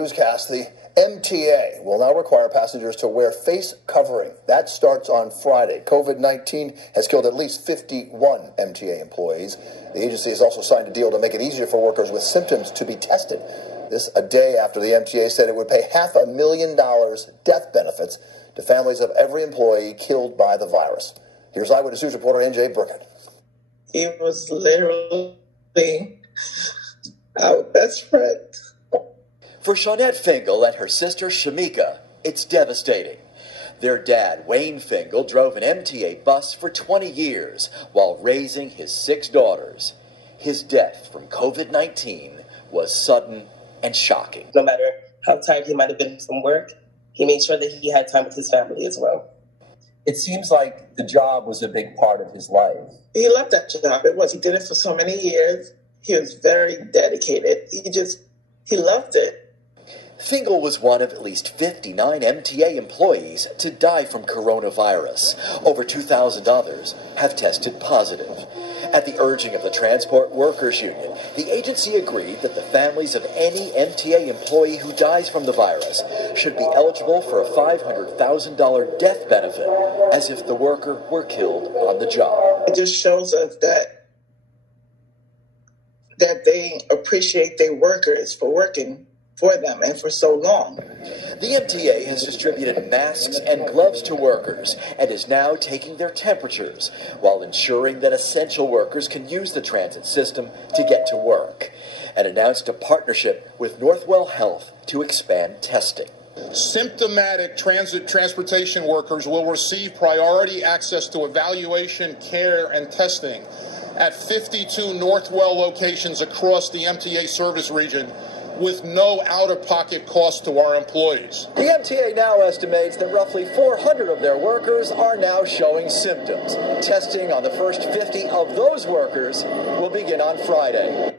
Newscast, the MTA will now require passengers to wear face covering. That starts on Friday. COVID-19 has killed at least 51 MTA employees. The agency has also signed a deal to make it easier for workers with symptoms to be tested. This a day after the MTA said it would pay $500,000 death benefits to families of every employee killed by the virus. Here's Eyewitness News reporter NJ Burkett. He was literally our best friend. For Shawnette Fingall and her sister Shamika, it's devastating. Their dad, Wayne Fingall, drove an MTA bus for 20 years while raising his 6 daughters. His death from COVID-19 was sudden and shocking. No matter how tired he might have been from work, he made sure that he had time with his family as well. It seems like the job was a big part of his life. He loved that job. It was. He did it for so many years. He was very dedicated. He loved it. Fingall was one of at least 59 MTA employees to die from coronavirus. Over 2,000 others have tested positive. At the urging of the Transport Workers Union, the agency agreed that the families of any MTA employee who dies from the virus should be eligible for a $500,000 death benefit, as if the worker were killed on the job. It just shows us that they appreciate their workers for working for them and for so long. The MTA has distributed masks and gloves to workers and is now taking their temperatures while ensuring that essential workers can use the transit system to get to work, and announced a partnership with Northwell Health to expand testing. Symptomatic transportation workers will receive priority access to evaluation, care, and testing at 52 Northwell locations across the MTA service region, with no out-of-pocket cost to our employees. The MTA now estimates that roughly 400 of their workers are now showing symptoms. Testing on the first 50 of those workers will begin on Friday.